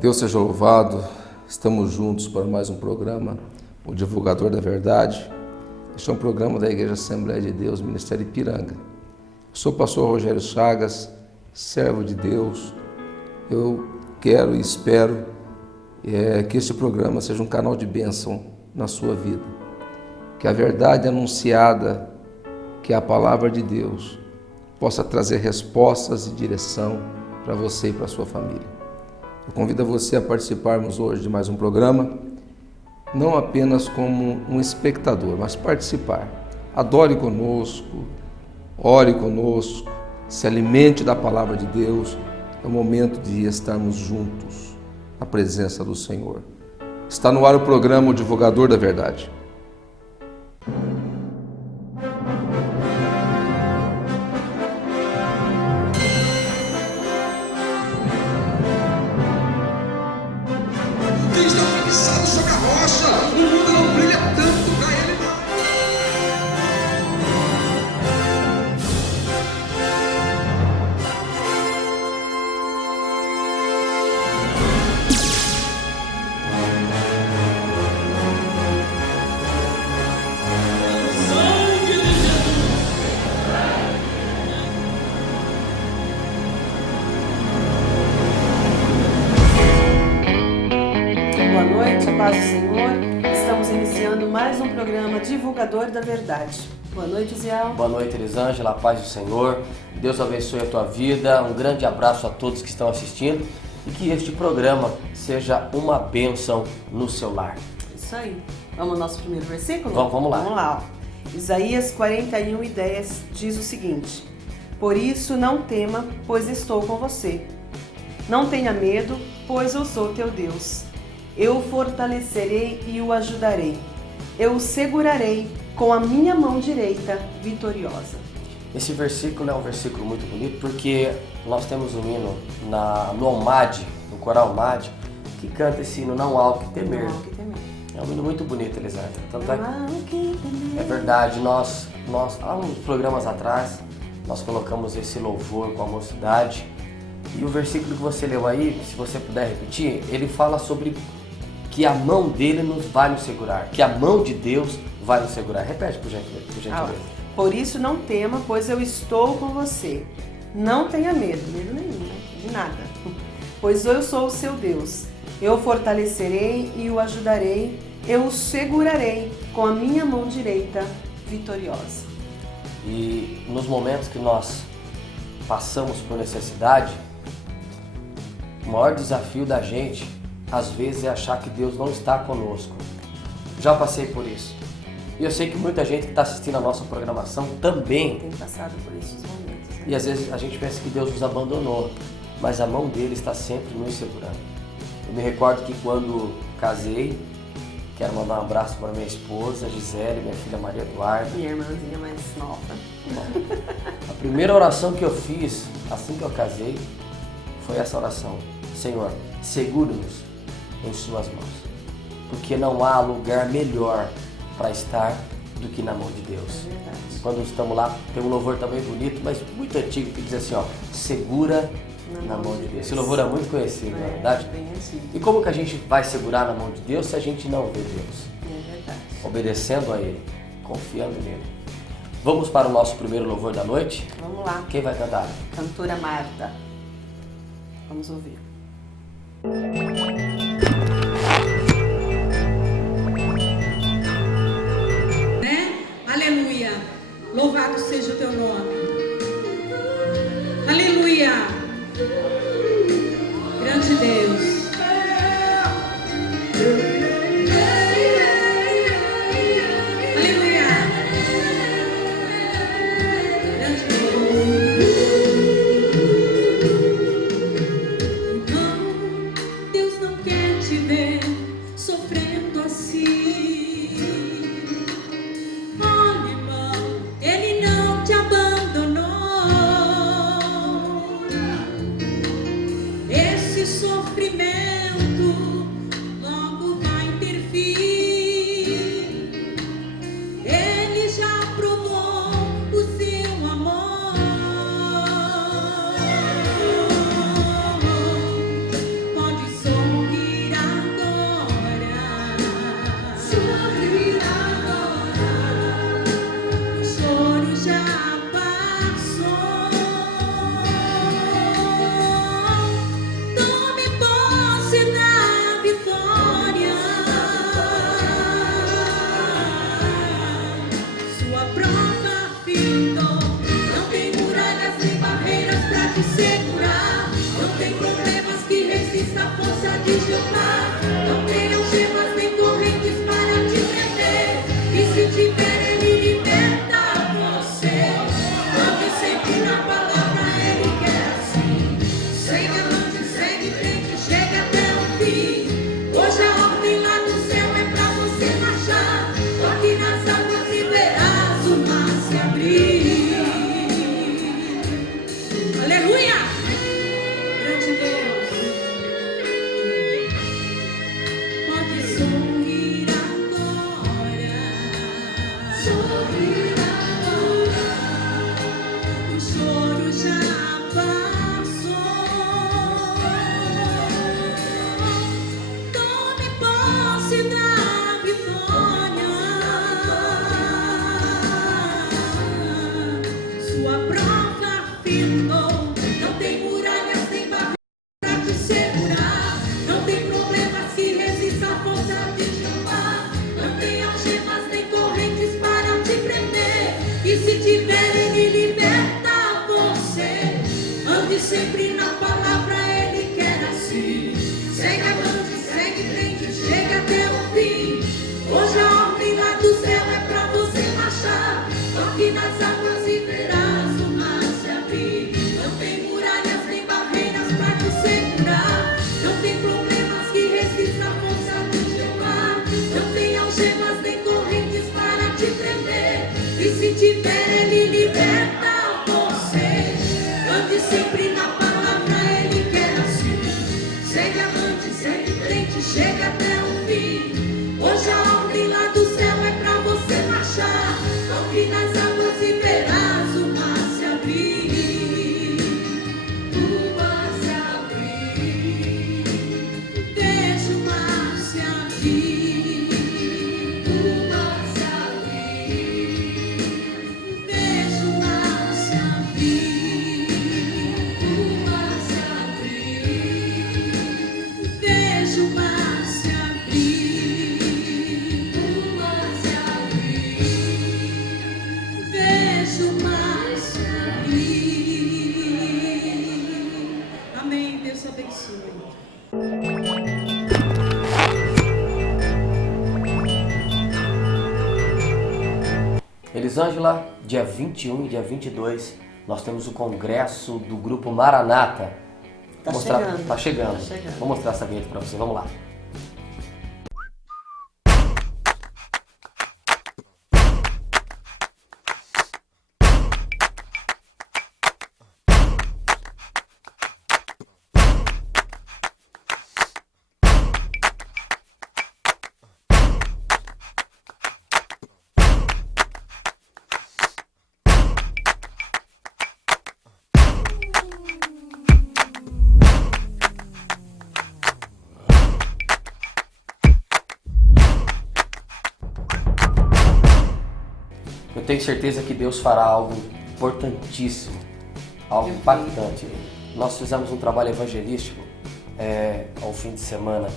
Deus seja louvado, estamos juntos para mais um programa, o Divulgador da Verdade. Este é um programa da Igreja Assembleia de Deus, Ministério Ipiranga. Eu sou o pastor Rogério Chagas, servo de Deus. Eu quero e espero que este programa seja um canal de bênção na sua vida. Que a verdade anunciada, que a palavra de Deus, possa trazer respostas e direção para você e para a sua família. Eu convido você a participarmos hoje de mais um programa, não apenas como um espectador, mas participar. Adore conosco, ore conosco, se alimente da palavra de Deus. É o momento de estarmos juntos na presença do Senhor. Está no ar o programa O Divulgador da Verdade. Paz do Senhor, estamos iniciando mais um programa Divulgador da Verdade. Boa noite, Zial. Boa noite, Elisângela, paz do Senhor. Deus abençoe a tua vida. Um grande abraço a todos que estão assistindo e que este programa seja uma bênção no seu lar. Isso aí. Vamos ao nosso primeiro versículo? Vamos lá. Vamos lá. Isaías 41:10 diz o seguinte: Por isso não tema, pois estou com você. Não tenha medo, pois eu sou teu Deus. Eu o fortalecerei e o ajudarei. Eu o segurarei com a minha mão direita vitoriosa. Esse versículo é um versículo muito bonito porque nós temos um hino no Almad, no coral Almad, que canta esse hino, não há o que temer. Não há o que temer. É um hino muito bonito, Elisângela. Tanto não há o que temer. É verdade, nós há uns programas atrás, nós colocamos esse louvor com a mocidade. E o versículo que você leu aí, se você puder repetir, ele fala sobre que a mão dele vai nos segurar, que a mão de Deus vai nos segurar. Repete, por gentileza. Por isso não tema, pois eu estou com você. Não tenha medo nenhum, né? De nada. Pois eu sou o seu Deus. Eu o fortalecerei e o ajudarei. Eu o segurarei com a minha mão direita vitoriosa. E nos momentos que nós passamos por necessidade, o maior desafio da gente às vezes é achar que Deus não está conosco. Já passei por isso. E eu sei que muita gente que está assistindo a nossa programação também tem passado por esses momentos. Né? E às vezes a gente pensa que Deus nos abandonou, mas a mão dele está sempre nos segurando. Eu me recordo que quando casei, quero mandar um abraço para minha esposa, Gisele, minha filha Maria Eduarda. Minha irmãzinha mais nova. A primeira oração que eu fiz assim que eu casei foi essa oração: Senhor, segura-nos em suas mãos, porque não há lugar melhor para estar do que na mão de Deus. É verdade. E quando estamos lá, tem um louvor também bonito, mas muito antigo, que diz assim, ó, segura na mão de Deus. Esse louvor é muito conhecido, na verdade. Bem antigo. E como que a gente vai segurar na mão de Deus se a gente não vê Deus? É verdade. Obedecendo a Ele, confiando nele. Vamos para o nosso primeiro louvor da noite? Vamos lá. Quem vai cantar? Cantora Marta. Vamos ouvir. Aleluia, louvado seja o teu nome. Aleluia, grande Deus. Aleluia, grande Deus. Não, Deus não quer te ver sofrendo assim. Olha, irmão, Ele não te abandona. O choro já passou. Tome posse da vitória. Sua prova findou. Não tem muralhas nem barreiras pra te segurar. Não tem problemas que resistam à força de Jeová. Não tem algemas nem correntes para te prender. E se tiver, ele liberta você. Ande sempre na palavra, ele quer assim. Segue avante, segue em frente, chega até o fim. Hoje a ordem lá do céu é pra você marchar. Toque nas águas e verás o mar se abrir. Não tem muralhas nem barreiras pra te segurar. Não tem problemas que resistam à força de Jeová. Não tem algemas nem correntes para te prender. E se tiver, ele liberta você. Ande sempre na palavra, ele quer assim. Segue avante, segue em frente, chega até o fim. Hoje a ordem lá do céu é pra você marchar. Toque nas águas e verás o mar se abrir. O mar se abrir. Deixa o mar se abrir. O mar se abrir. Deixa o mar se abrir. O mar se abrir. Deixa o mar se abrir. O mar se abrir. Deixa o mar se abrir. Amém. Deus abençoe. Elisângela, dia 21 e dia 22, nós temos o congresso do grupo Maranata. Tá Vou mostrar- chegando. Tá chegando. Tá chegando. Vou mostrar essa vinheta pra você, vamos lá. Eu tenho certeza que Deus fará algo importantíssimo, algo impactante. Nós fizemos um trabalho evangelístico ao fim de semana,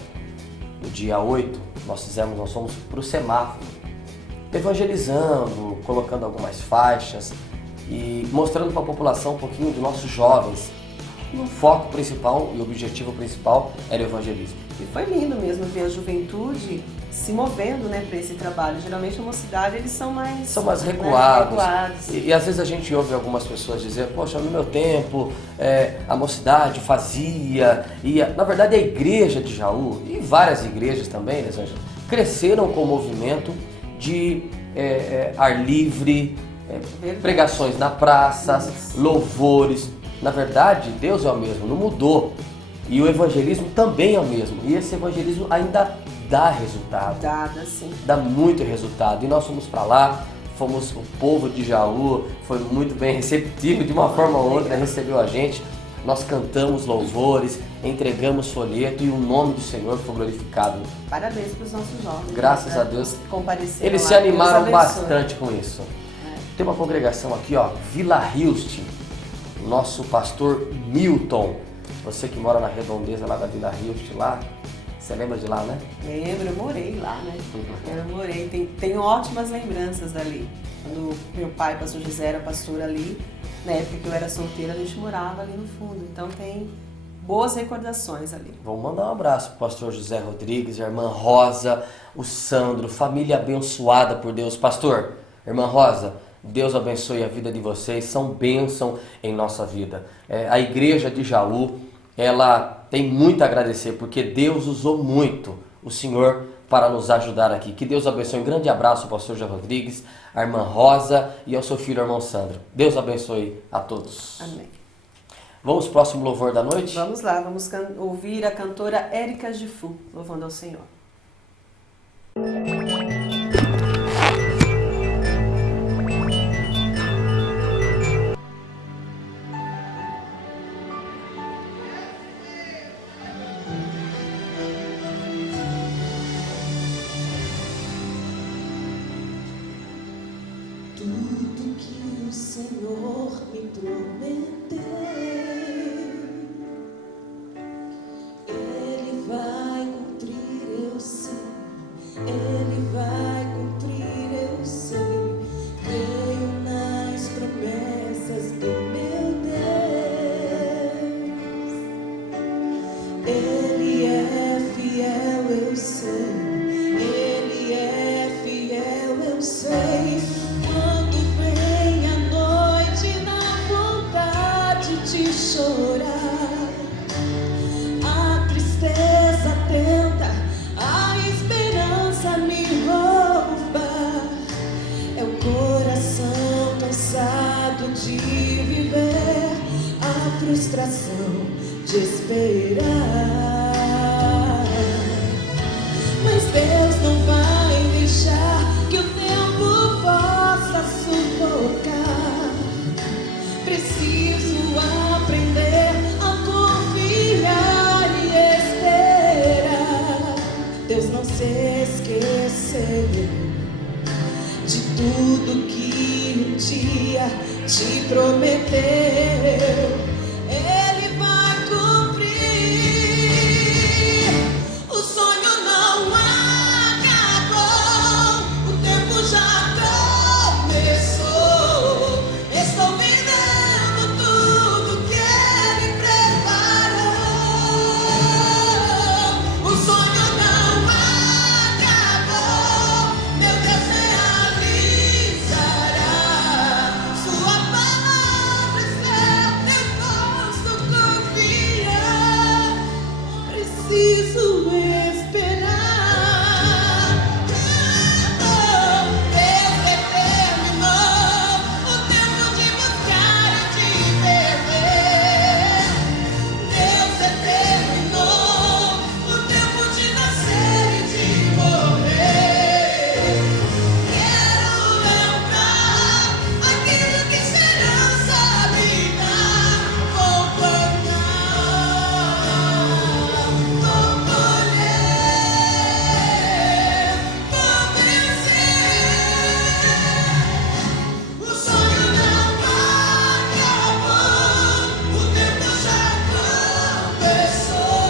no dia 8, nós fomos para o semáforo, evangelizando, colocando algumas faixas e mostrando para a população um pouquinho dos nossos jovens. E o foco principal e o objetivo principal era o evangelismo. E foi lindo mesmo ver a juventude se movendo, né, para esse trabalho. Geralmente a mocidade eles são mais Recuados. né, recuados. E às vezes a gente ouve algumas pessoas dizer, poxa, no meu tempo a mocidade fazia, na verdade a igreja de Jaú e várias igrejas também, Elisângela, cresceram com o movimento de ar livre, pregações na praça, louvores. Na verdade, Deus é o mesmo, não mudou. E o evangelismo também é o mesmo. E esse evangelismo ainda dá resultado. Dá muito resultado. E nós fomos para lá, fomos o povo de Jaú, foi muito bem receptivo, de uma forma ou outra recebeu a gente. Nós cantamos louvores, entregamos folheto e o nome do Senhor foi glorificado. Parabéns para os nossos jovens. Graças a Deus. Compareceram Eles lá. se animaram Deus abençoe. bastante com isso. Tem uma congregação aqui, ó, Vila Hilst, nosso pastor Milton. Você que mora na redondeza lá da Vila Hilst, lá, você lembra de lá, né? Lembro, eu morei lá, né? Eu morei, tenho ótimas lembranças dali. Quando meu pai, pastor José, era pastor ali, na época que eu era solteira, a gente morava ali no fundo. Então tem boas recordações ali. Vamos mandar um abraço pro pastor José Rodrigues, a irmã Rosa, o Sandro, família abençoada por Deus. Pastor, irmã Rosa, Deus abençoe a vida de vocês, são bênção em nossa vida. A igreja de Jaú, ela tem muito a agradecer, porque Deus usou muito o Senhor para nos ajudar aqui. Que Deus abençoe. Um grande abraço ao pastor José Rodrigues, à irmã Rosa e ao seu filho, irmão Sandro. Deus abençoe a todos. Amém. Vamos pro próximo louvor da noite? Vamos lá, vamos ouvir a cantora Érica Gifu, louvando ao Senhor. tudo que o Senhor me prometeu, Ele vai cumprir, eu sei. Ele vai cumprir, eu sei. Creio nas promessas do meu Deus. Ele é fiel, eu sei. Ele é fiel, eu sei. Quando vem a noite, dá vontade de chorar. A tristeza tenta, a esperança me rouba. É o coração cansado de viver, a frustração de esperar. Mas Deus não vai deixar que o tempo possa sufocar. Preciso aprender a confiar e esperar. Deus não se esqueceu de tudo que um dia te prometeu. Ele vai cumprir. O sonho não acabou, o tempo já começou. Estou vivendo tudo que Ele preparou. O sonho não acabou, meu Deus realizará. Sua palavra é certa, eu posso confiar. Preciso esperar. Deus determinou o tempo de buscar e de perder. Deus determinou o tempo de nascer e de morrer. Quero lembrar aquilo que esperança me dá. Vou plantar, vou colher, vou vencer. O sonho não acabou, o tempo já começou.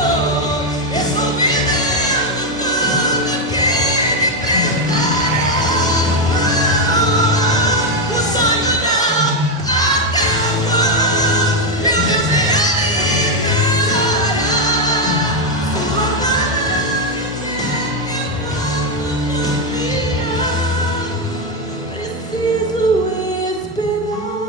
Estou vivendo tudo que Ele preparou. O sonho não acabou, meu Deus realizará. Sua palavra eu posso confiar. Preciso esperar.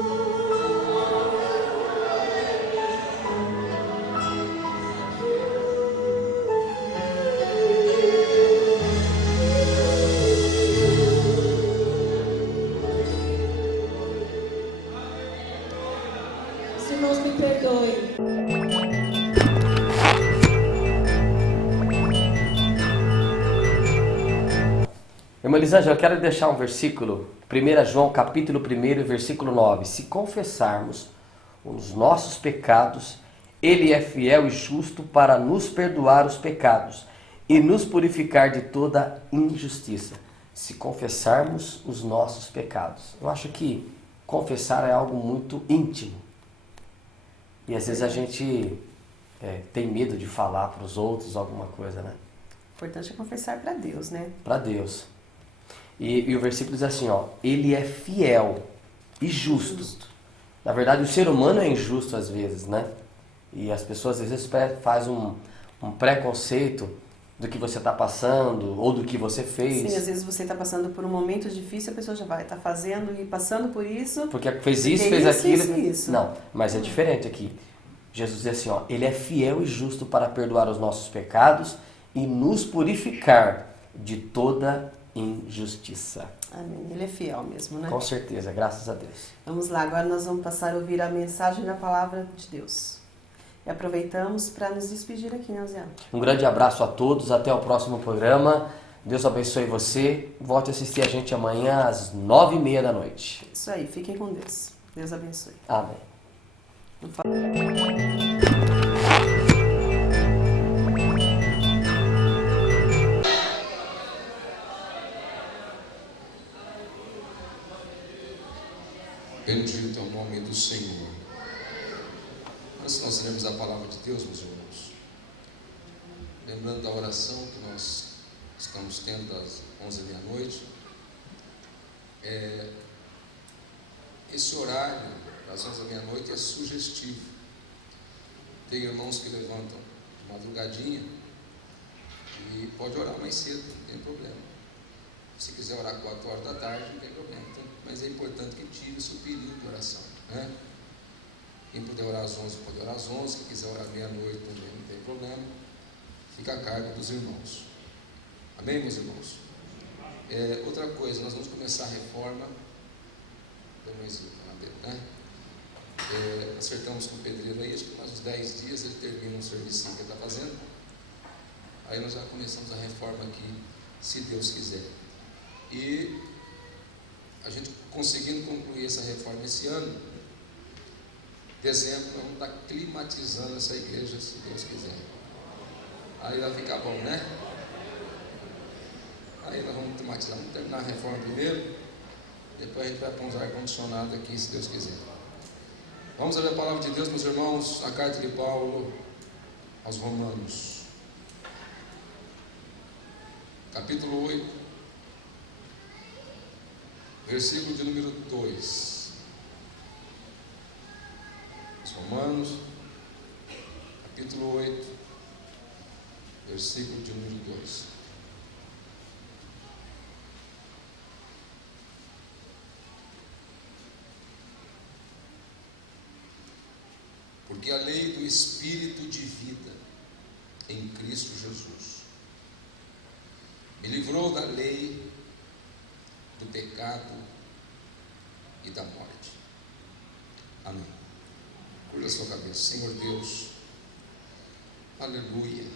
Os irmãos me perdoem. Irmã Elisângela, eu quero deixar um versículo, 1 João capítulo 1, versículo 9. Se confessarmos os nossos pecados, Ele é fiel e justo para nos perdoar os pecados e nos purificar de toda injustiça. Se confessarmos os nossos pecados. Eu acho que confessar é algo muito íntimo. E às vezes a gente tem medo de falar para os outros alguma coisa, né? O importante é confessar para Deus, né? Para Deus. E o versículo diz assim, ó, Ele é fiel e justo. Na verdade, o ser humano é injusto às vezes, né? E as pessoas às vezes fazem um preconceito do que você está passando ou do que você fez. Sim, às vezes você está passando por um momento difícil, a pessoa já vai estar fazendo e passando por isso. Porque fez isso, porque fez isso, aquilo. isso. Não, mas é diferente aqui. Jesus diz assim, ó, Ele é fiel e justo para perdoar os nossos pecados e nos purificar de toda injustiça. Amém. Ele é fiel mesmo, né? Com certeza, graças a Deus. Vamos lá, agora nós vamos passar a ouvir a mensagem da palavra de Deus. E aproveitamos para nos despedir aqui, né, Zé? Um grande abraço a todos, até o próximo programa. Deus abençoe você. Volte a assistir a gente amanhã às 9h30 da noite. Isso aí, fiquem com Deus. Deus abençoe. Amém. Não fala- Bendito é o nome do Senhor. Antes de nós lermos a palavra de Deus, meus irmãos, lembrando da oração que nós estamos tendo às 11h30, esse horário das 11h30 é sugestivo. Tem irmãos que levantam de madrugadinha e pode orar mais cedo, não tem problema. Se quiser orar 4 horas da tarde, não tem problema. Então, mas é importante que tire esse período de oração, né? Quem puder orar às 11 pode orar às 11, quem quiser orar meia-noite também não tem problema. Fica a cargo dos irmãos. Amém, meus irmãos? Outra coisa, nós vamos começar a reforma. Deu uma exílio lá dentro, né? Acertamos com o pedreiro aí, acho que mais uns 10 dias ele termina um serviço que ele está fazendo. Aí nós já começamos a reforma aqui, se Deus quiser. E a gente conseguindo concluir essa reforma esse ano, dezembro, nós vamos estar climatizando essa igreja, se Deus quiser. Aí vai ficar bom, né? Aí nós vamos climatizar, vamos terminar a reforma primeiro, depois a gente vai pôr uns ar-condicionado aqui, se Deus quiser. Vamos ler a palavra de Deus, meus irmãos, a carta de Paulo aos Romanos, capítulo 8, versículo de número 2. Romanos, capítulo 8, versículo de número 2. Porque a lei do Espírito de vida em Cristo Jesus me livrou da lei do pecado e da morte. Amém. Curva a sua cabeça. Senhor Deus, aleluia,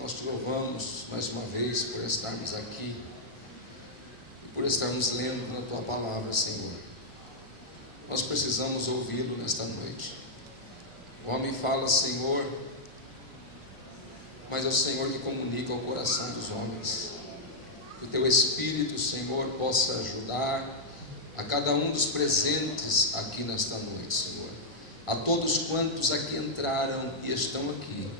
nós te louvamos mais uma vez por estarmos aqui, por estarmos lendo na tua palavra, Senhor. Nós precisamos ouvi-lo nesta noite. O homem fala, Senhor, mas é o Senhor que comunica ao coração dos homens. Que o teu Espírito, Senhor, possa ajudar a cada um dos presentes aqui nesta noite, Senhor. A todos quantos aqui entraram e estão aqui,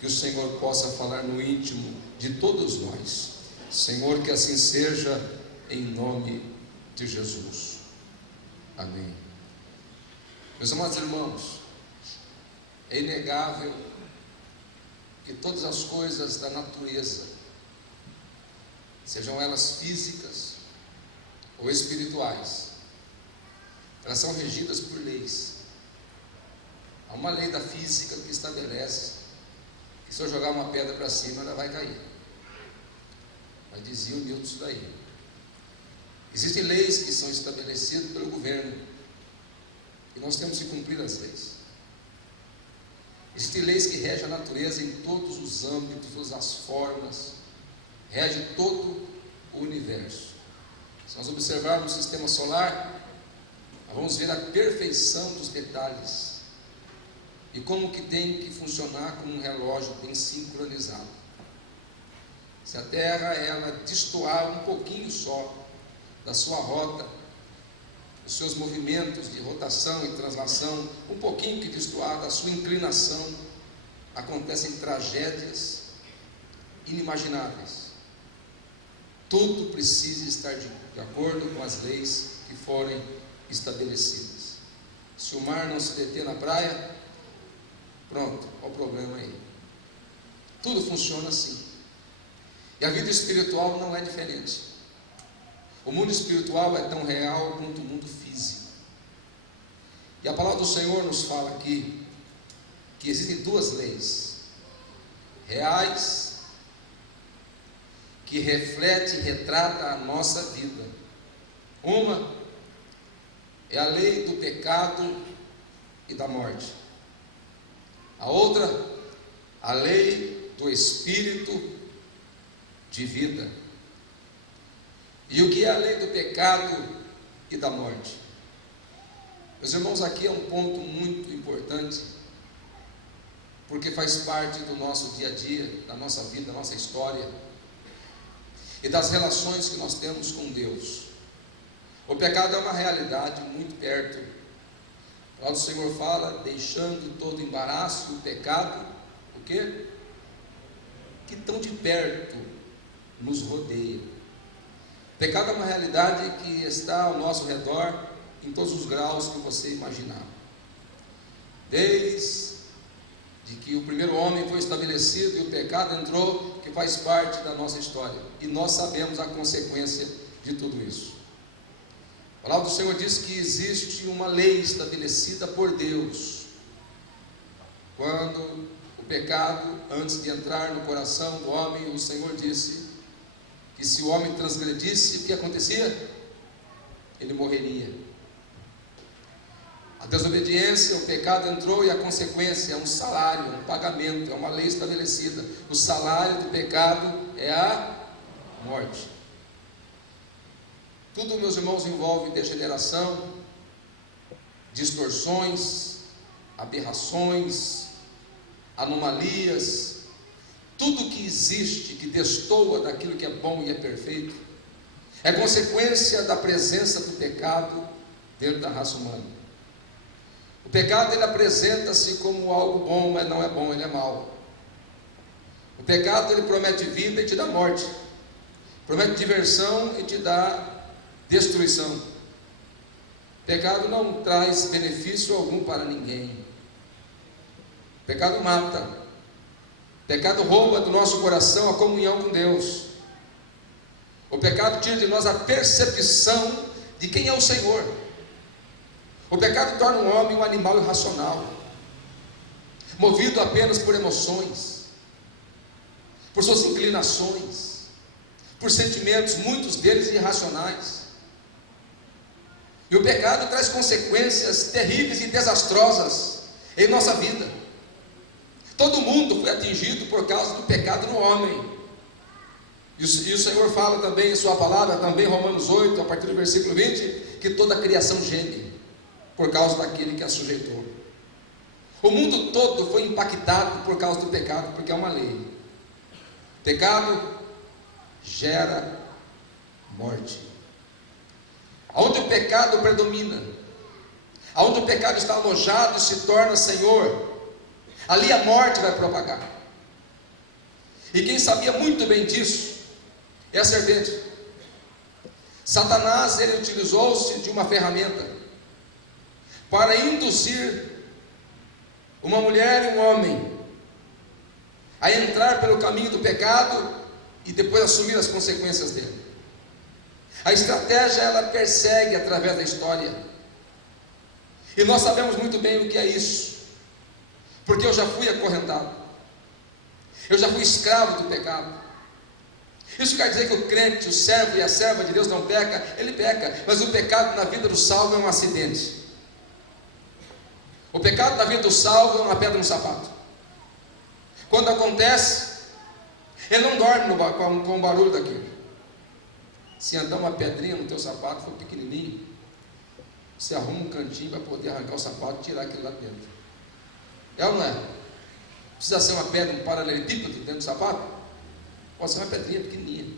que o Senhor possa falar no íntimo de todos nós. Senhor, que assim seja, em nome de Jesus. Amém. Meus amados irmãos, é inegável que todas as coisas da natureza, sejam elas físicas ou espirituais, elas são regidas por leis. Há uma lei da física que estabelece que se eu jogar uma pedra para cima, ela vai cair. Mas dizia o Newton isso daí. Existem leis que são estabelecidas pelo governo e nós temos que cumprir as leis. Existem leis que regem a natureza em todos os âmbitos, todas as formas, rege todo o universo. Se nós observarmos o sistema solar, nós vamos ver a perfeição dos detalhes e como que tem que funcionar como um relógio bem sincronizado. Se a Terra ela destoar um pouquinho só da sua rota, os seus movimentos de rotação e translação, um pouquinho que destoar da sua inclinação, acontecem tragédias inimagináveis. Tudo precisa estar de acordo com as leis que forem estabelecidas. Se o mar não se deter na praia, pronto, qual o problema aí? Tudo funciona assim. E a vida espiritual não é diferente. O mundo espiritual é tão real quanto o mundo físico. E a palavra do Senhor nos fala aqui que existem duas leis reais que reflete e retrata a nossa vida. Uma é a lei do pecado e da morte. A outra, a lei do Espírito de vida. E o que é a lei do pecado e da morte? Meus irmãos, aqui é um ponto muito importante, porque faz parte do nosso dia a dia, da nossa vida, da nossa história e das relações que nós temos com Deus. O pecado é uma realidade muito perto A palavra do Senhor fala, deixando todo embaraço e o pecado, o quê? Que tão de perto nos rodeia. O pecado é uma realidade que está ao nosso redor em todos os graus que você imaginar. Desde que o primeiro homem foi estabelecido e o pecado entrou, que faz parte da nossa história. E nós sabemos a consequência de tudo isso. A palavra do Senhor diz que existe uma lei estabelecida por Deus. Quando o pecado, antes de entrar no coração do homem, o Senhor disse que se o homem transgredisse, o que acontecia? Ele morreria. A desobediência, o pecado entrou e a consequência é um salário, um pagamento, é uma lei estabelecida. O salário do pecado é a morte. Tudo, meus irmãos, envolve degeneração, distorções, aberrações, anomalias. Tudo que existe, que destoa daquilo que é bom e é perfeito, é consequência da presença do pecado dentro da raça humana. O pecado, ele apresenta-se como algo bom, mas não é bom, ele é mau. O pecado, ele promete vida e te dá morte, promete diversão e te dá destruição. O pecado não traz benefício algum para ninguém. O pecado mata. O pecado rouba do nosso coração a comunhão com Deus. O pecado tira de nós a percepção de quem é o Senhor. O pecado torna um homem um animal irracional, movido apenas por emoções, por suas inclinações, por sentimentos, muitos deles irracionais. E o pecado traz consequências terríveis e desastrosas em nossa vida. Todo mundo foi atingido por causa do pecado no homem. E o Senhor fala também em sua palavra, também em Romanos 8, a partir do versículo 20, que toda a criação geme por causa daquele que a sujeitou. O mundo todo foi impactado por causa do pecado, porque é uma lei. Pecado gera morte. Aonde o pecado predomina, aonde o pecado está alojado e se torna senhor, ali a morte vai propagar. E quem sabia muito bem disso é a serpente. Satanás, ele utilizou-se de uma ferramenta para induzir uma mulher e um homem a entrar pelo caminho do pecado e depois assumir as consequências dele. A estratégia, ela persegue através da história. E nós sabemos muito bem o que é isso, porque eu já fui acorrentado, eu já fui escravo do pecado. Isso quer dizer que o crente, o servo e a serva de Deus não peca? Ele peca, mas o pecado na vida do salvo é um acidente. O pecado na vida do salvo é uma pedra no sapato. Quando acontece, ele não dorme com o barulho daquilo. Se andar uma pedrinha no teu sapato, for pequenininho, você arruma um cantinho para poder arrancar o sapato e tirar aquilo lá dentro. É ou não é? Precisa ser uma pedra, um paralelepípedo dentro do sapato? Pode ser uma pedrinha pequenininha.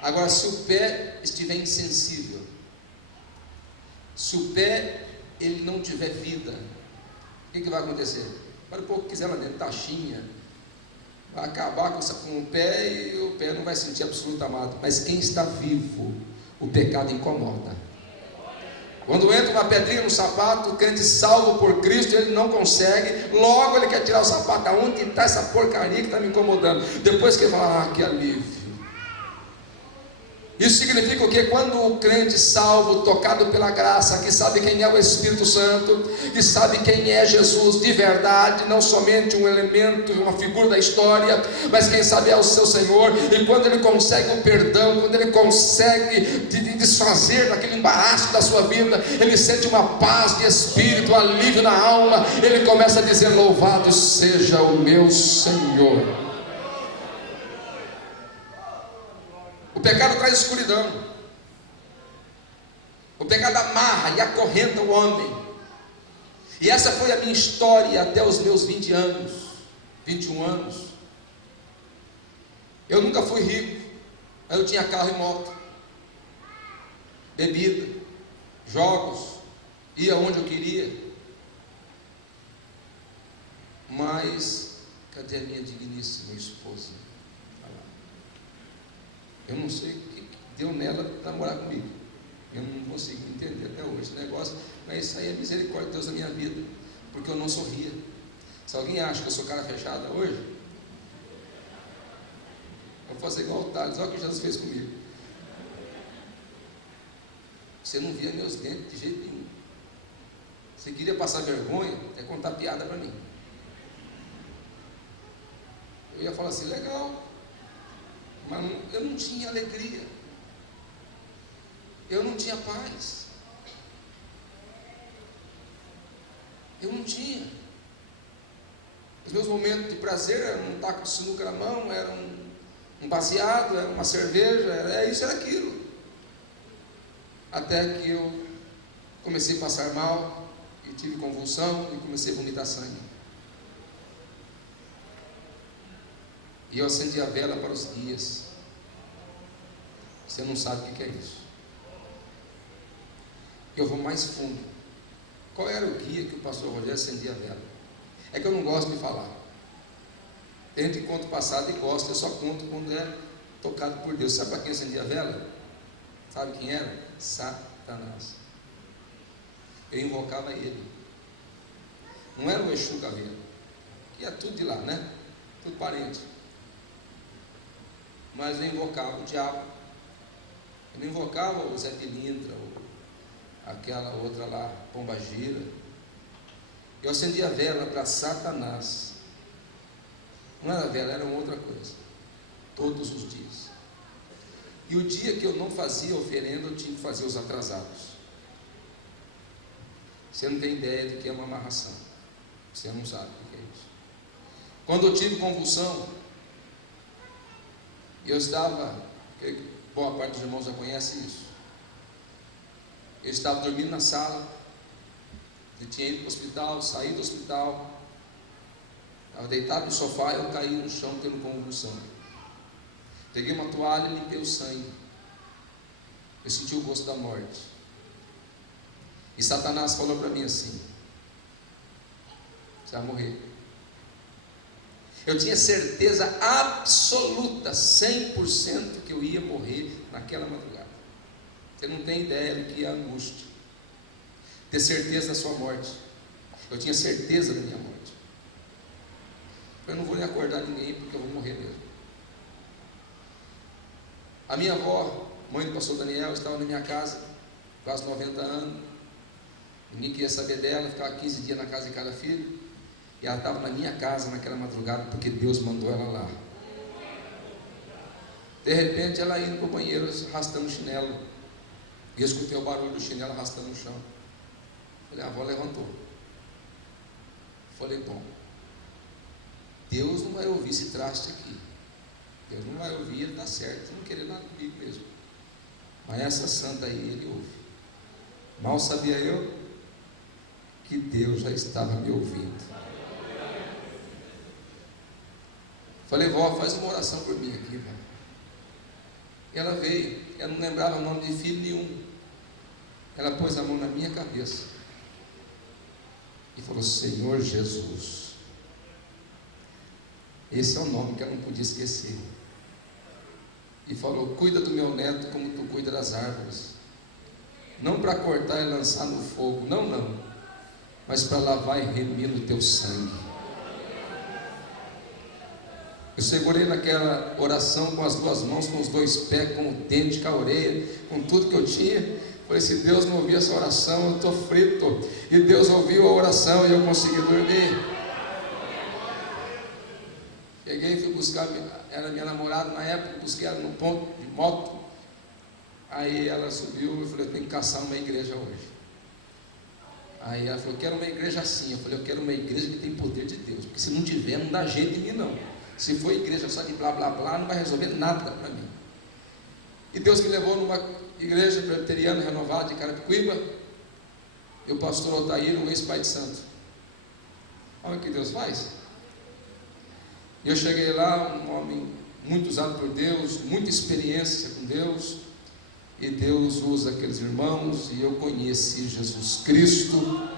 Agora, se o pé estiver insensível, se o pé ele não tiver vida, o que vai acontecer? Para o pouco que quiser lá dentro, taxinha, vai acabar com o pé e o pé não vai sentir absoluto amado. Mas quem está vivo, o pecado incomoda. Quando entra uma pedrinha no sapato, o crente salvo por Cristo, ele não consegue, logo ele quer tirar o sapato. Aonde está essa porcaria que está me incomodando? Depois que ele fala, que alívio. Isso significa o que? Quando o crente salvo, tocado pela graça, que sabe quem é o Espírito Santo, que sabe quem é Jesus de verdade, não somente um elemento, uma figura da história, mas quem sabe é o seu Senhor, e quando ele consegue o perdão, quando ele consegue desfazer daquele embaraço da sua vida, ele sente uma paz de espírito, um alívio na alma, ele começa a dizer, louvado seja o meu Senhor. O pecado traz escuridão. O pecado amarra e acorrenta o homem. E essa foi a minha história até os meus 20 anos, 21 anos. Eu nunca fui rico, mas eu tinha carro e moto, bebida, jogos, ia onde eu queria, mas cadê a minha digníssima esposa? Eu não sei o que deu nela para namorar comigo. Eu não consigo entender até hoje esse negócio, mas isso aí é misericórdia de Deus na minha vida, porque eu não sorria. Se alguém acha que eu sou cara fechada hoje, eu vou fazer igual o Thales, olha o que Jesus fez comigo. Você não via meus dentes de jeito nenhum. Você queria passar vergonha, até contar piada para mim. Eu ia falar assim, legal, mas eu não tinha alegria, eu não tinha paz, eu não tinha. Os meus momentos de prazer eram um taco de sinuca na mão, era um baseado, era uma cerveja, era isso, era aquilo. Até que eu comecei a passar mal, e tive convulsão, e comecei a vomitar sangue. E eu acendi a vela para os guias. Você não sabe o que é isso. Eu vou mais fundo. Qual era o guia que o pastor Rogério acendia a vela? É que eu não gosto de falar. Tem gente que conta o passado e gosta, eu só conto quando é tocado por Deus. Sabe para quem acendia a vela? Sabe quem era? Satanás. Eu invocava ele. Não era o Exu Caveira, que é tudo de lá, né? Tudo parente. Mas eu invocava o diabo. Eu não invocava o Zé Pilintra, ou aquela outra lá, Pomba Gira. Eu acendia a vela para Satanás. Não era vela, era outra coisa. Todos os dias. E o dia que eu não fazia oferenda, eu tinha que fazer os atrasados. Você não tem ideia de que é uma amarração. Você não sabe o que é isso. Quando eu tive convulsão, eu estava, boa parte dos irmãos já conhece isso. Eu estava dormindo na sala, eu tinha ido para o hospital, saí do hospital, estava deitado no sofá, eu caí no chão tendo convulsão. Peguei uma toalha e limpei o sangue. Eu senti o gosto da morte. E Satanás falou para mim assim: você vai morrer. Eu tinha certeza absoluta, 100% que eu ia morrer naquela madrugada. Você não tem ideia do que é a angústia. Ter certeza da sua morte. Eu tinha certeza da minha morte. Eu não vou nem acordar ninguém, porque eu vou morrer mesmo. A minha avó, mãe do pastor Daniel, estava na minha casa, quase 90 anos. Ninguém queria saber dela, ficava 15 dias na casa de cada filho. E ela estava na minha casa naquela madrugada, porque Deus mandou ela lá. De repente ela indo para o banheiro arrastando o chinelo. E eu escutei o barulho do chinelo arrastando no chão. Falei, a avó levantou. Falei, bom, Deus não vai ouvir esse traste aqui. Deus não vai ouvir, ele está certo, não querer nada comigo mesmo. Mas essa santa aí, ele ouve. Mal sabia eu que Deus já estava me ouvindo. Falei, vó, faz uma oração por mim aqui, vó. E ela veio, ela não lembrava o nome de filho nenhum. Ela pôs a mão na minha cabeça e falou, Senhor Jesus. Esse é o nome que ela não podia esquecer. E falou, cuida do meu neto como tu cuida das árvores. Não para cortar e lançar no fogo, não, mas para lavar e remir no teu sangue. Eu segurei naquela oração com as duas mãos, com os dois pés, com o dente, com a orelha, com tudo que eu tinha. Falei, se Deus não ouvir essa oração, eu estou frito. E Deus ouviu a oração e eu consegui dormir. Peguei e fui buscar, era minha namorada na época, busquei ela no ponto de moto. Aí ela subiu e falou, eu tenho que caçar uma igreja hoje. Aí ela falou, eu quero uma igreja assim. Eu falei, eu quero uma igreja que tem poder de Deus, porque se não tiver, não dá jeito em mim não. Se for igreja só de blá blá blá, não vai resolver nada para mim. E Deus me levou numa igreja presbiteriana renovada de Carapicuíba. E o pastor Otair, um ex-pai de santo. Olha o que Deus faz. E eu cheguei lá, um homem muito usado por Deus, muita experiência com Deus. e Deus usa aqueles irmãos, e eu conheci Jesus Cristo,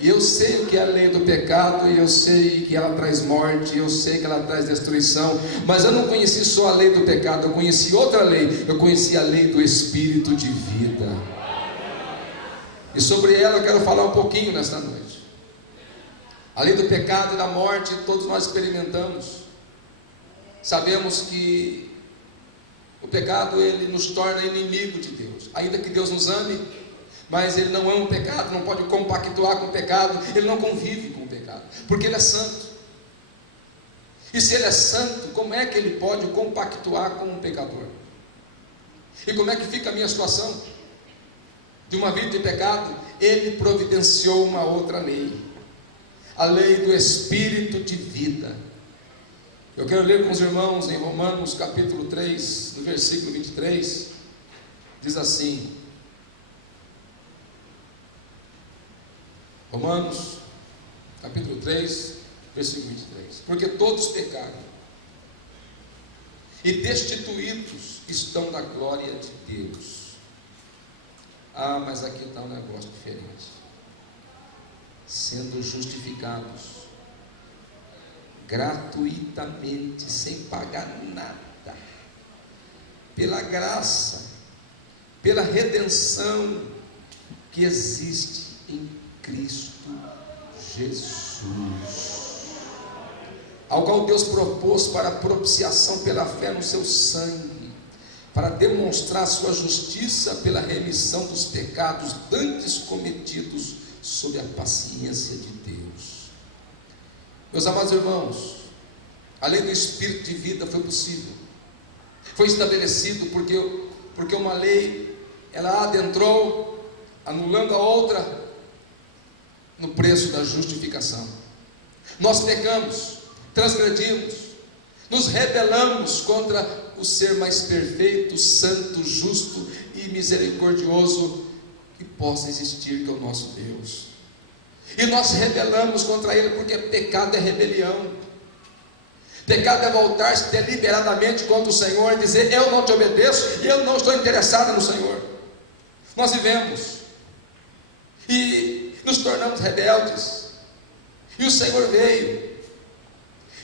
e eu sei o que é a lei do pecado, e eu sei que ela traz morte, eu sei que ela traz destruição, mas eu não conheci só a lei do pecado, eu conheci outra lei, eu conheci a lei do Espírito de vida, e sobre ela eu quero falar um pouquinho nesta noite. A lei do pecado e da morte todos nós experimentamos. Sabemos que o pecado ele nos torna inimigo de Deus, ainda que Deus nos ame, mas ele não ama o pecado, não pode compactuar com o pecado, ele não convive com o pecado, porque ele é santo. E se ele é santo, como é que ele pode compactuar com um pecador? E como é que fica a minha situação? De uma vida de pecado, ele providenciou uma outra lei, a lei do Espírito de vida. Eu quero ler com os irmãos em Romanos capítulo 3, no versículo 23, diz assim, Romanos capítulo 3, versículo 23, porque todos pecaram e destituídos estão da glória de Deus. Ah, mas aqui está um negócio diferente. Sendo justificados gratuitamente, sem pagar nada, pela graça, pela redenção que existe em Cristo Jesus, ao qual Deus propôs para a propiciação pela fé no seu sangue, para demonstrar sua justiça pela remissão dos pecados dantes cometidos sob a paciência de Deus. Meus amados irmãos, a lei do Espírito de vida foi possível, foi estabelecido porque uma lei, ela adentrou, anulando a outra, no preço da justificação. Nós pecamos, transgredimos, nos rebelamos contra o ser mais perfeito, santo, justo e misericordioso que possa existir, que é o nosso Deus. E nós rebelamos contra Ele, porque pecado é rebelião. Pecado é voltar-se deliberadamente contra o Senhor e dizer: eu não te obedeço e eu não estou interessado no Senhor. Nós vivemos e nos tornamos rebeldes, e o Senhor veio.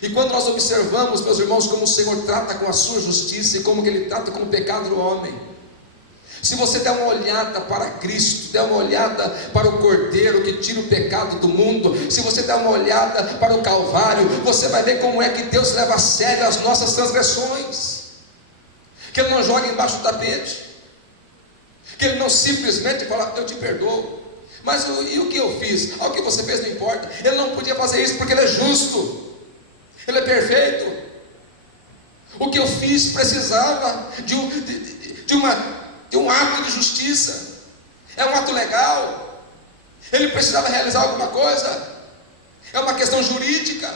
E quando nós observamos, meus irmãos, como o Senhor trata com a sua justiça e como que Ele trata com o pecado do homem, se você der uma olhada para Cristo, der uma olhada para o Cordeiro que tira o pecado do mundo, se você der uma olhada para o Calvário, você vai ver como é que Deus leva a sério as nossas transgressões, que Ele não joga embaixo do tapete, que Ele não simplesmente fala: eu te perdoo, mas e o que eu fiz? O que você fez não importa. Ele não podia fazer isso porque Ele é justo, Ele é perfeito. O que eu fiz precisava de um ato de justiça, é um ato legal, ele precisava realizar alguma coisa, é uma questão jurídica.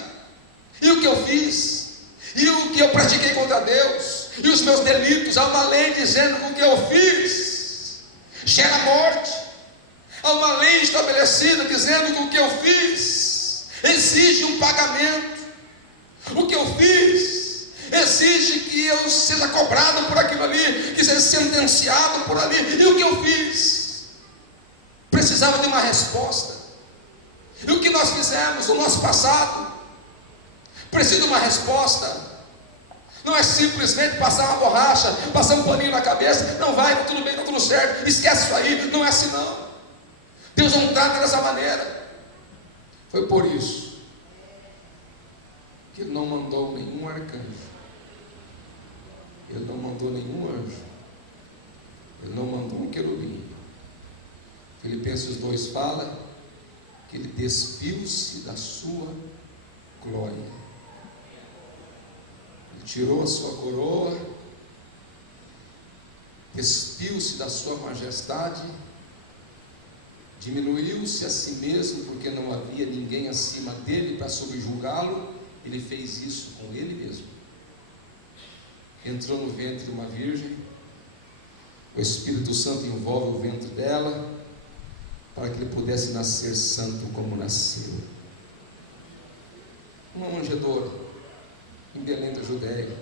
E o que eu fiz, e o que eu pratiquei contra Deus, e os meus delitos, há uma lei dizendo que o que eu fiz gera morte, há uma lei estabelecida dizendo que o que eu fiz exige um pagamento, o que eu fiz exige que eu seja cobrado por aquilo ali, que seja sentenciado por ali. E o que eu fiz precisava de uma resposta. E o que nós fizemos, o nosso passado, precisa de uma resposta. Não é simplesmente passar uma borracha, passar um paninho na cabeça, não vai, tá tudo bem, tá tudo certo, esquece isso aí. Não é assim não. Deus não trata dessa maneira. Foi por isso que Ele não mandou nenhum arcanjo, Ele não mandou nenhum anjo, Ele não mandou um querubim. Filipenses 2 fala que Ele despiu-se da sua glória, Ele tirou a sua coroa, despiu-se da sua majestade, diminuiu-se a si mesmo, porque não havia ninguém acima dele para subjugá-lo. Ele fez isso com Ele mesmo. Entrou no ventre de uma virgem, o Espírito Santo envolve o ventre dela, para que ele pudesse nascer santo como nasceu. Uma manjedoura em Belém da Judéia,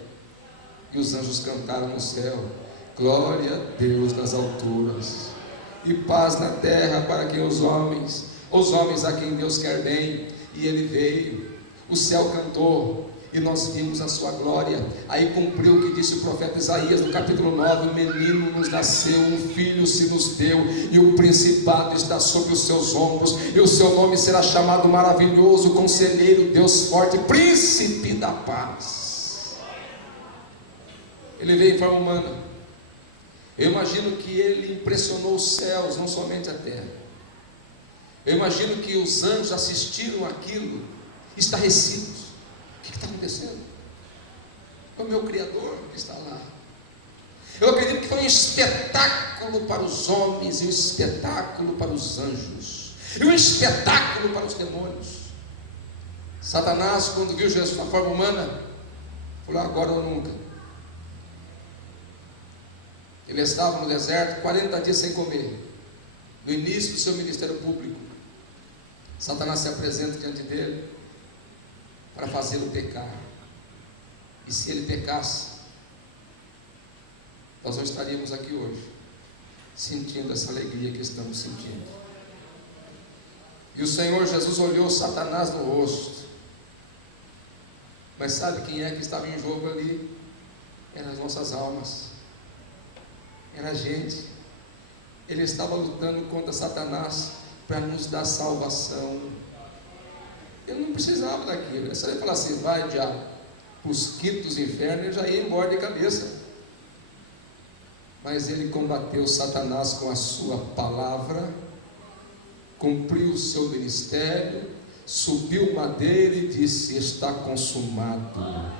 e os anjos cantaram no céu: Glória a Deus nas alturas, e paz na terra para quem os homens a quem Deus quer bem. E ele veio, o céu cantou, e nós vimos a sua glória. Aí cumpriu o que disse o profeta Isaías no capítulo 9: um menino nos nasceu, um filho se nos deu, e o principado está sobre os seus ombros, e o seu nome será chamado Maravilhoso, Conselheiro, Deus Forte, Príncipe da Paz. Ele veio em forma humana. Eu imagino que ele impressionou os céus, não somente a terra. Eu imagino que os anjos assistiram aquilo estarrecidos. O que está acontecendo? É o meu Criador que está lá. Eu acredito que foi um espetáculo para os homens, e um espetáculo para os anjos, e um espetáculo para os demônios. Satanás, quando viu Jesus na forma humana, falou: agora ou nunca. Ele estava no deserto 40 dias sem comer, no início do seu ministério público. Satanás se apresenta diante dele para fazê-lo pecar. E se ele pecasse, nós não estaríamos aqui hoje sentindo essa alegria que estamos sentindo. E o Senhor Jesus olhou Satanás no rosto. Mas sabe quem é que estava em jogo ali? Eram as nossas almas, era a gente. Ele estava lutando contra Satanás para nos dar salvação. Ele não precisava daquilo. É só ele falar assim: vai, diabo, para os quintos dos infernos. Ele já ia embora de cabeça. Mas ele combateu Satanás com a sua palavra, cumpriu o seu ministério, subiu madeira e disse: está consumado.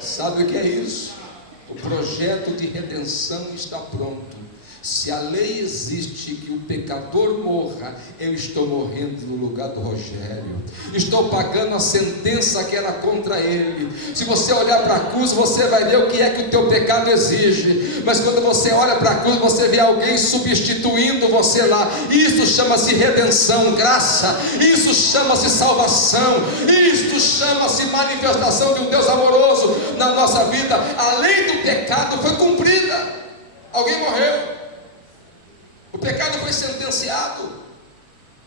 Sabe o que é isso? O projeto de redenção está pronto. Se a lei existe que o pecador morra, eu estou morrendo no lugar do Rogério, estou pagando a sentença que era contra ele. Se você olhar para a cruz, você vai ver o que é que o teu pecado exige. Mas quando você olha para a cruz, você vê alguém substituindo você lá. Isso chama-se redenção, graça. Isso chama-se salvação. Isso chama-se manifestação de um Deus amoroso na nossa vida. A lei do pecado foi cumprida. Alguém morreu. O pecado foi sentenciado,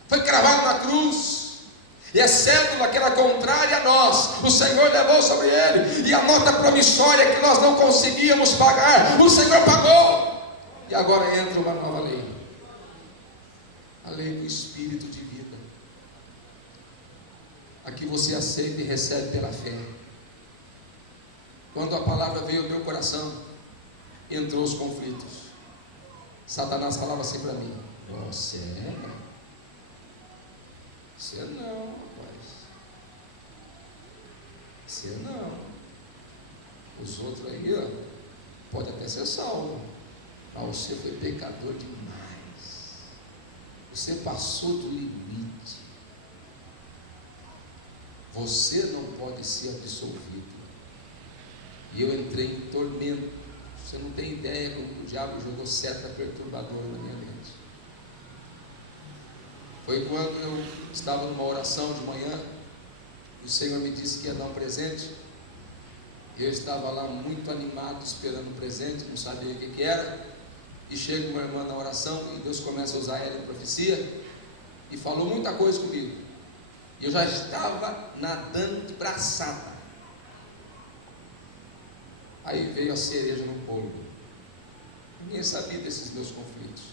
foi cravado na cruz, e a cédula que era contrária a nós, o Senhor levou sobre ele, e a nota promissória que nós não conseguíamos pagar, o Senhor pagou. E agora entra uma nova lei, a lei do Espírito de vida. Aqui você aceita e recebe pela fé. Quando a palavra veio ao meu coração, entrou os conflitos. Satanás falava assim para mim: você não, rapaz, você não. Os outros aí, ó, pode até ser salvo, mas você foi pecador demais, você passou do limite, você não pode ser absolvido. E eu entrei em tormento. Você não tem ideia como o diabo jogou seta perturbadora na minha mente. Foi quando eu estava numa oração de manhã, o Senhor me disse que ia dar um presente. Eu estava lá muito animado, esperando o presente, não sabia o que era. E chega uma irmã na oração, e Deus começa a usar ela em profecia, e falou muita coisa comigo. Eu já estava nadando de braçada. Aí veio a cereja no bolo. Ninguém sabia desses meus conflitos.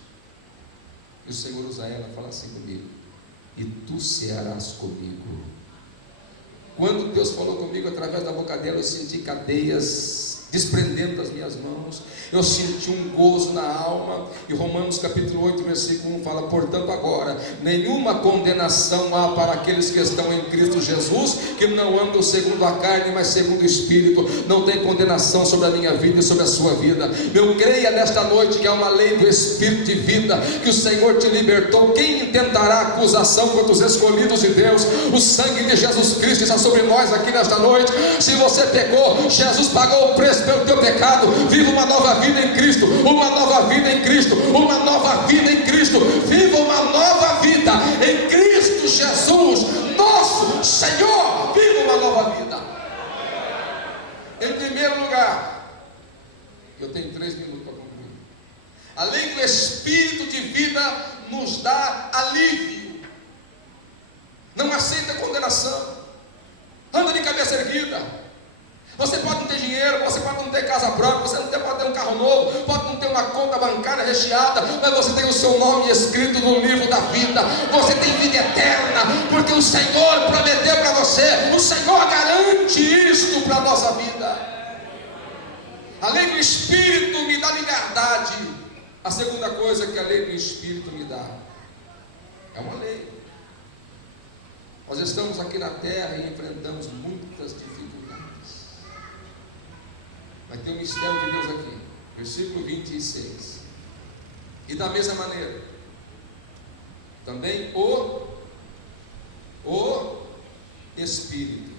E o Senhor usa ela e fala assim comigo: e tu cearás comigo. Quando Deus falou comigo através da boca dela, eu senti cadeias desprendendo das minhas mãos, eu senti um gozo na alma. E Romanos capítulo 8, versículo 1 fala: portanto agora, nenhuma condenação há para aqueles que estão em Cristo Jesus, que não andam segundo a carne, mas segundo o Espírito. Não tem condenação sobre a minha vida e sobre a sua vida. Eu creia nesta noite que há uma lei do Espírito de vida, que o Senhor te libertou. Quem intentará acusação contra os escolhidos de Deus? O sangue de Jesus Cristo está sobre nós aqui nesta noite. Se você pecou, Jesus pagou o preço pelo teu pecado. Viva uma nova vida em Cristo, uma nova vida em Cristo, uma nova vida em Cristo. Viva uma nova vida em Cristo Jesus, nosso Senhor. Viva uma nova vida. Em primeiro lugar, eu tenho 3 minutos para A lei do Espírito de vida nos dá alívio. Não aceita condenação. Anda de cabeça erguida. Você pode não ter dinheiro, você pode não ter casa própria, você pode ter um carro novo, pode não ter uma conta bancária recheada, mas você tem o seu nome escrito no livro da vida. Você tem vida eterna, porque o Senhor prometeu para você. O Senhor garante isto para a nossa vida. A lei do Espírito me dá liberdade. A segunda coisa que a lei do Espírito me dá é uma lei. Nós estamos aqui na terra e enfrentamos muitas dificuldades. Vai ter um mistério de Deus aqui, versículo 26. E da mesma maneira, também o Espírito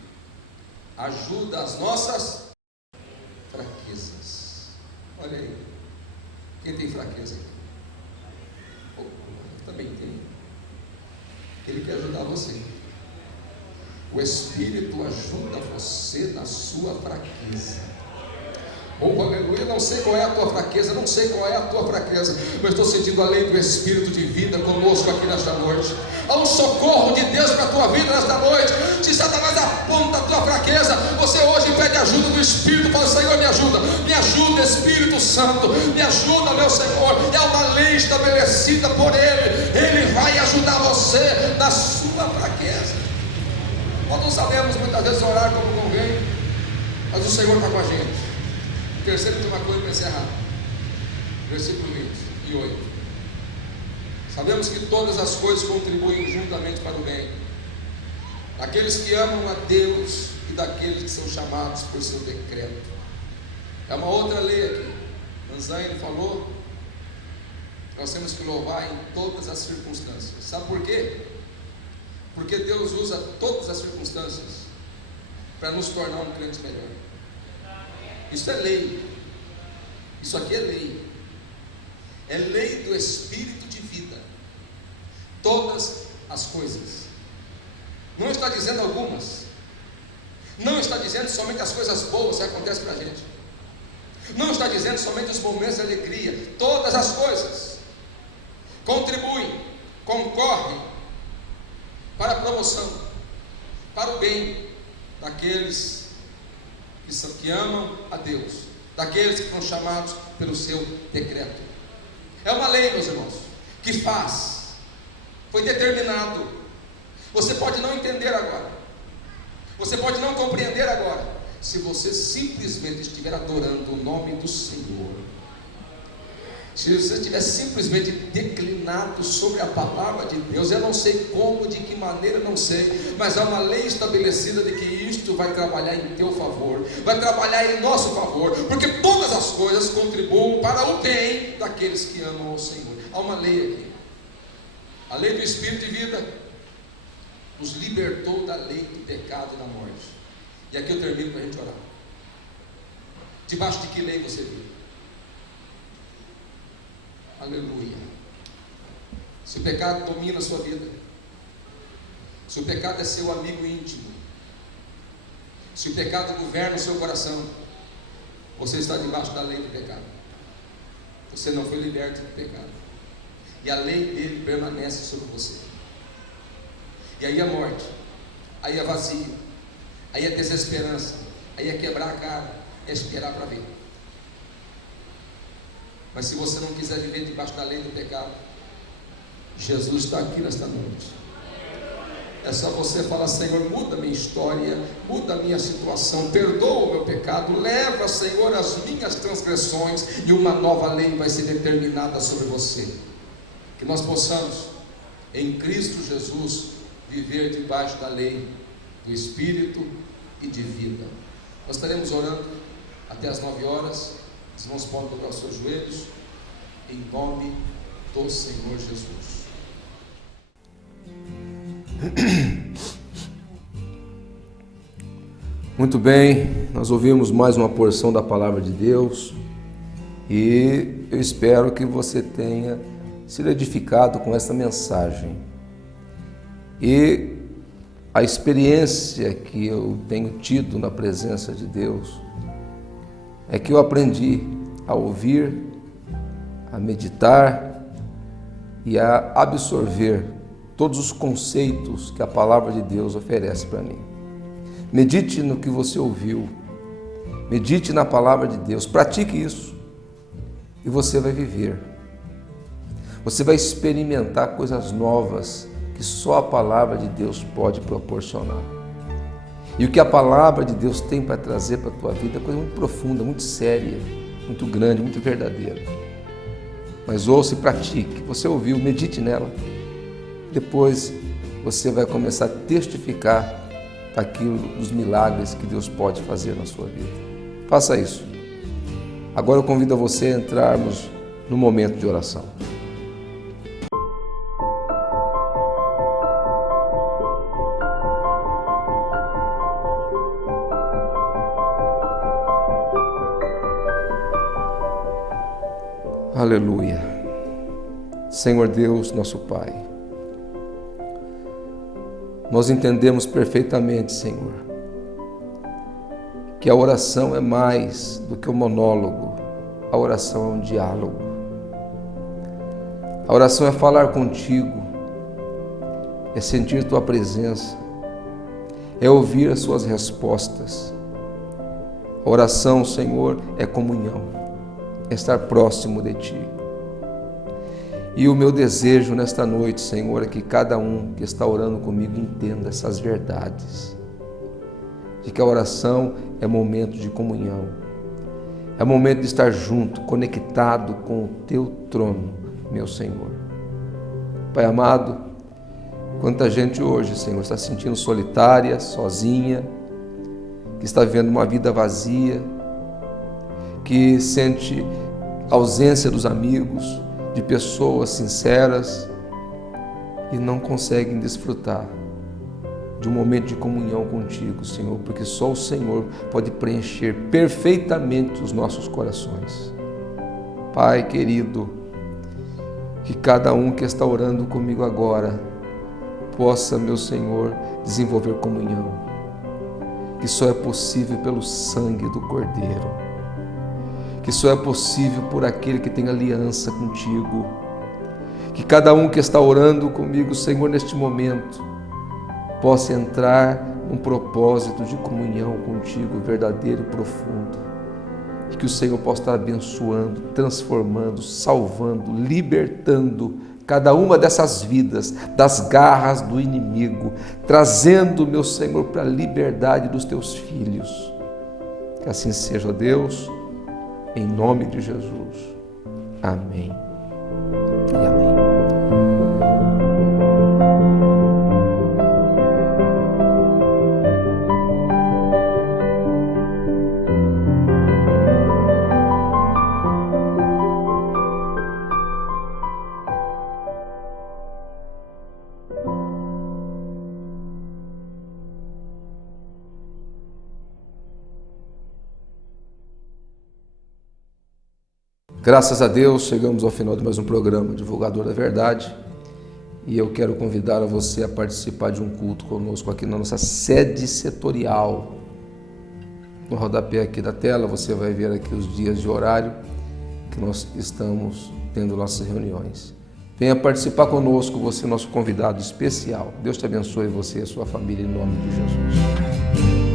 ajuda as nossas fraquezas. Olha aí, quem tem fraqueza aqui? Eu também tenho. Ele quer ajudar você. O Espírito ajuda você na sua fraqueza. Oh, aleluia, não sei qual é a tua fraqueza, mas estou sentindo a lei do Espírito de vida conosco aqui nesta noite. Há um socorro de Deus para a tua vida nesta noite. Se Satanás aponta a tua fraqueza, você hoje pede ajuda do Espírito. Fala: Senhor, me ajuda Espírito Santo, me ajuda, meu Senhor. É uma lei estabelecida por Ele vai ajudar você na sua fraqueza. Nós não sabemos muitas vezes orar como convém, mas o Senhor está com a gente. Terceiro, tem uma coisa para encerrar. Versículo 28. Sabemos que todas as coisas contribuem juntamente para o bem daqueles que amam a Deus e daqueles que são chamados por seu decreto. É uma outra lei aqui. Anzaine falou, nós temos que louvar em todas as circunstâncias. Sabe por quê? Porque Deus usa todas as circunstâncias para nos tornar um crente melhor. Isso é lei. Isso aqui é lei. É lei do Espírito de vida. Todas as coisas. Não está dizendo algumas. Não está dizendo somente as coisas boas que acontecem para a gente. Não está dizendo somente os momentos de alegria. Todas as coisas contribuem, concorrem para a promoção, para o bem daqueles que amam a Deus, daqueles que foram chamados pelo seu decreto. É uma lei, meus irmãos, que foi determinado. Você pode não entender agora, você pode não compreender agora, se você simplesmente estiver adorando o nome do Senhor, se você estiver simplesmente declinado sobre a palavra de Deus. Eu não sei como, de que maneira, não sei, mas há uma lei estabelecida de que isto vai trabalhar em teu favor, vai trabalhar em nosso favor, porque todas as coisas contribuem para o bem daqueles que amam ao Senhor. Há uma lei aqui, a lei do Espírito de vida nos libertou da lei do pecado e da morte. E aqui eu termino para a gente orar. Debaixo de que lei você vive? Aleluia. Se o pecado domina a sua vida, se o pecado é seu amigo íntimo, se o pecado governa o seu coração, você está debaixo da lei do pecado. Você não foi liberto do pecado, e a lei dele permanece sobre você. E aí a morte, aí é vazio, aí é desesperança, aí é quebrar a cara, é esperar para ver. Mas se você não quiser viver debaixo da lei do pecado, Jesus está aqui nesta noite. É só você falar: Senhor, muda a minha história, muda a minha situação, perdoa o meu pecado, leva, Senhor, as minhas transgressões, e uma nova lei vai ser determinada sobre você. Que nós possamos, em Cristo Jesus, viver debaixo da lei do Espírito e de vida. Nós estaremos orando até as 9 horas. Os irmãos podem dobrar os seus joelhos, em nome do Senhor Jesus. Muito bem, nós ouvimos mais uma porção da palavra de Deus, e eu espero que você tenha sido edificado com essa mensagem. E a experiência que eu tenho tido na presença de Deus é que eu aprendi a ouvir, a meditar e a absorver todos os conceitos que a palavra de Deus oferece para mim. Medite no que você ouviu, medite na palavra de Deus, pratique isso e você vai viver. Você vai experimentar coisas novas que só a palavra de Deus pode proporcionar. E o que a palavra de Deus tem para trazer para a tua vida é coisa muito profunda, muito séria, muito grande, muito verdadeira. Mas ouça e pratique. Você ouviu, medite nela. Depois você vai começar a testificar daquilo, dos milagres que Deus pode fazer na sua vida. Faça isso. Agora eu convido a você a entrarmos no momento de oração. Aleluia. Senhor Deus, nosso Pai, nós entendemos perfeitamente, Senhor, que a oração é mais do que um monólogo, a oração é um diálogo. A oração é falar contigo, é sentir tua presença, é ouvir as suas respostas. A oração, Senhor, é comunhão, é estar próximo de Ti. E o meu desejo nesta noite, Senhor, é que cada um que está orando comigo entenda essas verdades. De que a oração é momento de comunhão, é momento de estar junto, conectado com o Teu trono, meu Senhor. Pai amado, quanta gente hoje, Senhor, está se sentindo solitária, sozinha, que está vivendo uma vida vazia, que sente ausência dos amigos, de pessoas sinceras e não conseguem desfrutar de um momento de comunhão contigo, Senhor, porque só o Senhor pode preencher perfeitamente os nossos corações. Pai querido, que cada um que está orando comigo agora possa, meu Senhor, desenvolver comunhão, que só é possível pelo sangue do Cordeiro, que só é possível por aquele que tem aliança contigo. Que cada um que está orando comigo, Senhor, neste momento, possa entrar num propósito de comunhão contigo, verdadeiro e profundo. E que o Senhor possa estar abençoando, transformando, salvando, libertando cada uma dessas vidas das garras do inimigo, trazendo, meu Senhor, para a liberdade dos teus filhos. Que assim seja, Deus, em nome de Jesus. Amém e amém. Graças a Deus, chegamos ao final de mais um programa Divulgador da Verdade e eu quero convidar a você a participar de um culto conosco aqui na nossa sede setorial. No rodapé aqui da tela você vai ver aqui os dias de horário que nós estamos tendo nossas reuniões. Venha participar conosco, você é nosso convidado especial. Deus te abençoe, você e a sua família, em nome de Jesus.